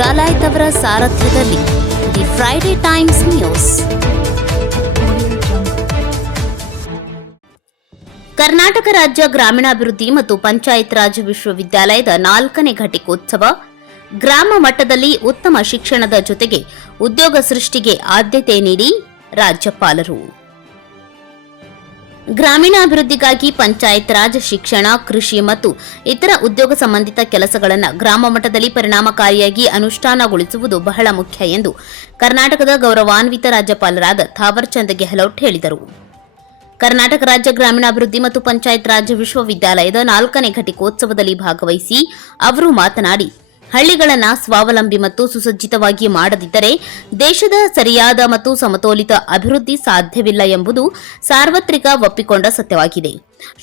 ಡಾಲಾಯ್ತವರ ಸಾರಥ್ಯದಲ್ಲಿ the Friday Times news. Karnataka ರಾಜ್ಯ ಗ್ರಾಮೀಣಾಭಿವೃದ್ಧಿ ಮತ್ತು ಪಂಚಾಯತ್ ರಾಜ್ ವಿಶ್ವವಿದ್ಯಾಲಯದ 4ನೇ ಘಟಿಕೋತ್ಸವ. ಗ್ರಾಮ ಮಟ್ಟದಲ್ಲಿ ಉತ್ತಮ ಶಿಕ್ಷಣದ ಜೊತೆಗೆ ಉದ್ಯೋಗ ಸೃಷ್ಟಿಗೆ ಆದ್ಯತೆ ನೀಡಿ ರಾಜ್ಯಪಾಲರು. ಗ್ರಾಮೀಣಾಭಿವೃದ್ಧಿಗಾಗಿ ಪಂಚಾಯತ್ ರಾಜ್ ಶಿಕ್ಷಣ, ಕೃಷಿ ಮತ್ತು ಇತರ ಉದ್ಯೋಗ ಸಂಬಂಧಿತ ಕೆಲಸಗಳನ್ನು ಗ್ರಾಮ ಮಟ್ಟದಲ್ಲಿ ಪರಿಣಾಮಕಾರಿಯಾಗಿ ಅನುಷ್ಠಾನಗೊಳಿಸುವುದು ಬಹಳ ಮುಖ್ಯ ಎಂದು ಕರ್ನಾಟಕದ ಗೌರವಾನ್ವಿತ ರಾಜ್ಯಪಾಲರಾದ ಥಾವರ್ ಚಂದ್ ಗೆಹ್ಲೋಟ್ ಹೇಳಿದರು. ಕರ್ನಾಟಕ ರಾಜ್ಯ ಗ್ರಾಮೀಣಾಭಿವೃದ್ಧಿ ಮತ್ತು ಪಂಚಾಯತ್ ರಾಜ್ ವಿಶ್ವವಿದ್ಯಾಲಯದ 4ನೇ ಘಟಿಕೋತ್ಸವದಲ್ಲಿ ಭಾಗವಹಿಸಿ ಅವರು ಮಾತನಾಡಿ, ಹಳ್ಳಿಗಳನ್ನು ಸ್ವಾವಲಂಬಿ ಮತ್ತು ಸುಸಜ್ಜಿತವಾಗಿ ಮಾಡದಿದ್ದರೆ ದೇಶದ ಸರಿಯಾದ ಮತ್ತು ಸಮತೋಲಿತ ಅಭಿವೃದ್ಧಿ ಸಾಧ್ಯವಿಲ್ಲ ಎಂಬುದು ಸಾರ್ವತ್ರಿಕ ಒಪ್ಪಿಕೊಂಡ ಸತ್ಯವಾಗಿದೆ.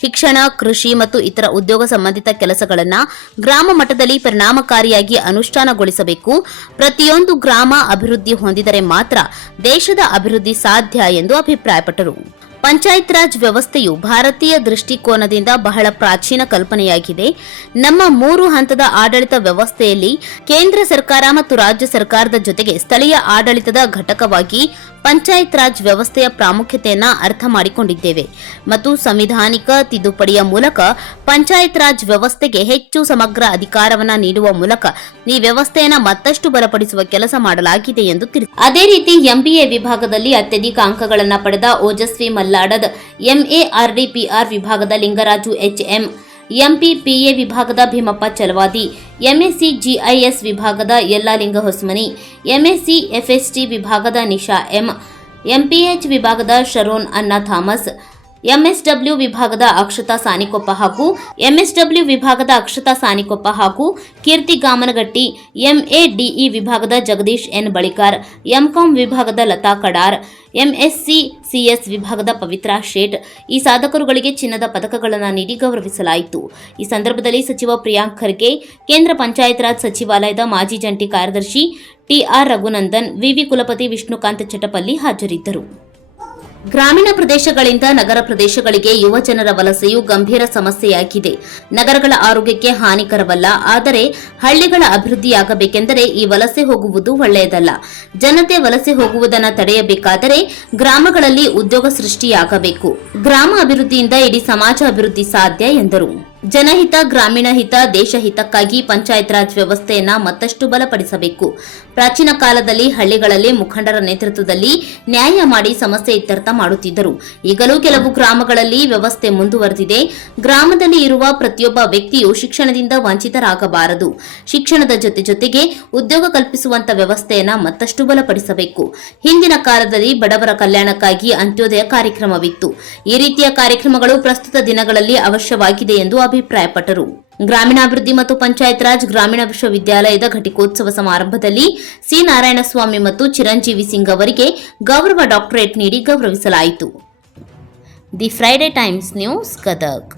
ಶಿಕ್ಷಣ, ಕೃಷಿ ಮತ್ತು ಇತರ ಉದ್ಯೋಗ ಸಂಬಂಧಿತ ಕೆಲಸಗಳನ್ನು ಗ್ರಾಮ ಮಟ್ಟದಲ್ಲಿ ಪರಿಣಾಮಕಾರಿಯಾಗಿ ಅನುಷ್ಠಾನಗೊಳಿಸಬೇಕು. ಪ್ರತಿಯೊಂದು ಗ್ರಾಮ ಅಭಿವೃದ್ಧಿ ಹೊಂದಿದರೆ ಮಾತ್ರ ದೇಶದ ಅಭಿವೃದ್ಧಿ ಸಾಧ್ಯ ಎಂದು ಅಭಿಪ್ರಾಯಪಟ್ಟರು. ಪಂಚಾಯತ್ ರಾಜ್ ವ್ಯವಸ್ಥೆಯು ಭಾರತೀಯ ದೃಷ್ಟಿಕೋನದಿಂದ ಬಹಳ ಪ್ರಾಚೀನ ಕಲ್ಪನೆಯಾಗಿದೆ. ನಮ್ಮ 3 ಹಂತದ ಆಡಳಿತ ವ್ಯವಸ್ಥೆಯಲ್ಲಿ ಕೇಂದ್ರ ಸರ್ಕಾರ ಮತ್ತು ರಾಜ್ಯ ಸರ್ಕಾರದ ಜೊತೆಗೆ ಸ್ಥಳೀಯ ಆಡಳಿತದ ಘಟಕವಾಗಿ ಪಂಚಾಯತ್ ರಾಜ್ ವ್ಯವಸ್ಥೆಯ ಪ್ರಾಮುಖ್ಯತೆಯನ್ನು ಅರ್ಥ ಮಾಡಿಕೊಂಡಿದ್ದೇವೆ ಮತ್ತು ಸಂವಿಧಾನಿಕ ತಿದ್ದುಪಡಿಯ ಮೂಲಕ ಪಂಚಾಯತ್ ರಾಜ್ ವ್ಯವಸ್ಥೆಗೆ ಹೆಚ್ಚು ಸಮಗ್ರ ಅಧಿಕಾರವನ್ನು ನೀಡುವ ಮೂಲಕ ಈ ವ್ಯವಸ್ಥೆಯನ್ನು ಮತ್ತಷ್ಟು ಬಲಪಡಿಸುವ ಕೆಲಸ ಮಾಡಲಾಗಿದೆ ಎಂದು ತಿಳಿಸಿದರು. ಅದೇ ರೀತಿ ಎಂಬಿಎ ವಿಭಾಗದಲ್ಲಿ ಅತ್ಯಧಿಕ ಅಂಕಗಳನ್ನು ಪಡೆದ ಓಜಸ್ವಿ ಮಲ್ಲಾಡದ್, ಎಂಎಆರ್ಡಿಪಿಆರ್ ವಿಭಾಗದ ಲಿಂಗರಾಜು ಎಚ್ಎಂ, ಎಂಪಿಪಿಎ ವಿಭಾಗದ ಭೀಮಪ್ಪ ಚಲವಾದಿ, ಎಂಎಸ್ಸಿ ಜಿಐಎಸ್ ವಿಭಾಗದ ಯಲ್ಲಾಲಿಂಗ ಹೊಸ್ಮನಿ, ಎಂಎಸ್ಸಿ ಎಫ್ಎಸ್ಟಿ ವಿಭಾಗದ ನಿಶಾ ಎಂ, ಎಂಪಿಎಚ್ ವಿಭಾಗದ ಶರೋನ್ ಅನ್ನ ಥಾಮಸ್, ಎಂಎಸ್ಡಬ್ಲ್ಯೂ ವಿಭಾಗದ ಅಕ್ಷತಾ ಸಾನಿಕೊಪ್ಪ ಹಾಗೂ ಕೀರ್ತಿ ಗಾಮನಗಟ್ಟಿ, ಎಂಎಡಿಇ ವಿಭಾಗದ ಜಗದೀಶ್ ಎನ್ ಬಳಿಕಾರ್, ಎಂಕಾಂ ವಿಭಾಗದ ಲತಾ ಕಡಾರ್, ಎಂಎಸ್ಸಿ ಸಿಎಸ್ ವಿಭಾಗದ ಪವಿತ್ರಾ ಶೇಟ್ ಈ ಸಾಧಕರುಗಳಿಗೆ ಚಿನ್ನದ ಪದಕಗಳನ್ನು ನೀಡಿ ಗೌರವಿಸಲಾಯಿತು. ಈ ಸಂದರ್ಭದಲ್ಲಿ ಸಚಿವ ಪ್ರಿಯಾಂಕ್ ಖರ್ಗೆ, ಕೇಂದ್ರ ಪಂಚಾಯತ್ ರಾಜ್ ಸಚಿವಾಲಯದ ಮಾಜಿ ಜಂಟಿ ಕಾರ್ಯದರ್ಶಿ ಟಿಆರ್ ರಘುನಂದನ್, ವಿವಿ ಕುಲಪತಿ ವಿಷ್ಣುಕಾಂತ್ ಚಟಪಲ್ಲಿ ಹಾಜರಿದ್ದರು. ಗ್ರಾಮೀಣ ಪ್ರದೇಶಗಳಿಂದ ನಗರ ಪ್ರದೇಶಗಳಿಗೆ ಯುವ ಜನರ ವಲಸೆಯು ಗಂಭೀರ ಸಮಸ್ಯೆಯಾಗಿದೆ. ನಗರಗಳ ಆರೋಗ್ಯಕ್ಕೆ ಹಾನಿಕರವಲ್ಲ, ಆದರೆ ಹಳ್ಳಿಗಳ ಅಭಿವೃದ್ಧಿಯಾಗಬೇಕೆಂದರೆ ಈ ವಲಸೆ ಹೋಗುವುದು ಒಳ್ಳೆಯದಲ್ಲ. ಜನತೆ ವಲಸೆ ಹೋಗುವುದನ್ನು ತಡೆಯಬೇಕಾದರೆ ಗ್ರಾಮಗಳಲ್ಲಿ ಉದ್ಯೋಗ ಸೃಷ್ಟಿಯಾಗಬೇಕು. ಗ್ರಾಮ ಅಭಿವೃದ್ಧಿಯಿಂದ ಇಡೀ ಸಮಾಜ ಅಭಿವೃದ್ಧಿ ಸಾಧ್ಯ ಎಂದರು. ಜನಹಿತ, ಗ್ರಾಮೀಣ ಹಿತ, ದೇಶ ಹಿತಕ್ಕಾಗಿ ಪಂಚಾಯತ್ ರಾಜ್ ವ್ಯವಸ್ಥೆಯನ್ನು ಮತ್ತಷ್ಟು ಬಲಪಡಿಸಬೇಕು. ಪ್ರಾಚೀನ ಕಾಲದಲ್ಲಿ ಹಳ್ಳಿಗಳಲ್ಲಿ ಮುಖಂಡರ ನೇತೃತ್ವದಲ್ಲಿ ನ್ಯಾಯ ಮಾಡಿ ಸಮಸ್ಯೆ ಇತ್ಯರ್ಥ ಮಾಡುತ್ತಿದ್ದರು. ಈಗಲೂ ಕೆಲವು ಗ್ರಾಮಗಳಲ್ಲಿ ವ್ಯವಸ್ಥೆ ಮುಂದುವರೆದಿದೆ. ಗ್ರಾಮದಲ್ಲಿ ಇರುವ ಪ್ರತಿಯೊಬ್ಬ ವ್ಯಕ್ತಿಯು ಶಿಕ್ಷಣದಿಂದ ವಂಚಿತರಾಗಬಾರದು. ಶಿಕ್ಷಣದ ಜೊತೆಗೆ ಉದ್ಯೋಗ ಕಲ್ಪಿಸುವಂತ ವ್ಯವಸ್ಥೆಯನ್ನು ಮತ್ತಷ್ಟು ಬಲಪಡಿಸಬೇಕು. ಹಿಂದಿನ ಕಾಲದಲ್ಲಿ ಬಡವರ ಕಲ್ಯಾಣಕ್ಕಾಗಿ ಅಂತ್ಯೋದಯ ಕಾರ್ಯಕ್ರಮವಿತ್ತು. ಈ ರೀತಿಯ ಕಾರ್ಯಕ್ರಮಗಳು ಪ್ರಸ್ತುತ ದಿನಗಳಲ್ಲಿ ಅವಶ್ಯವಾಗಿದೆ ಎಂದು ಅಭಿಪ್ರಾಯಪಟ್ಟರು. ಗ್ರಾಮೀಣಾಭಿವೃದ್ಧಿ ಮತ್ತು ಪಂಚಾಯತ್ ರಾಜ್ ಗ್ರಾಮೀಣ ವಿಶ್ವವಿದ್ಯಾಲಯದ ಘಟಿಕೋತ್ಸವ ಸಮಾರಂಭದಲ್ಲಿ ಸಿ ನಾರಾಯಣಸ್ವಾಮಿ ಮತ್ತು ಚಿರಂಜೀವಿ ಸಿಂಗ್ ಅವರಿಗೆ ಗೌರವ ಡಾಕ್ಟರೇಟ್ ನೀಡಿ ಗೌರವಿಸಲಾಯಿತು. The Friday Times news, Gadag.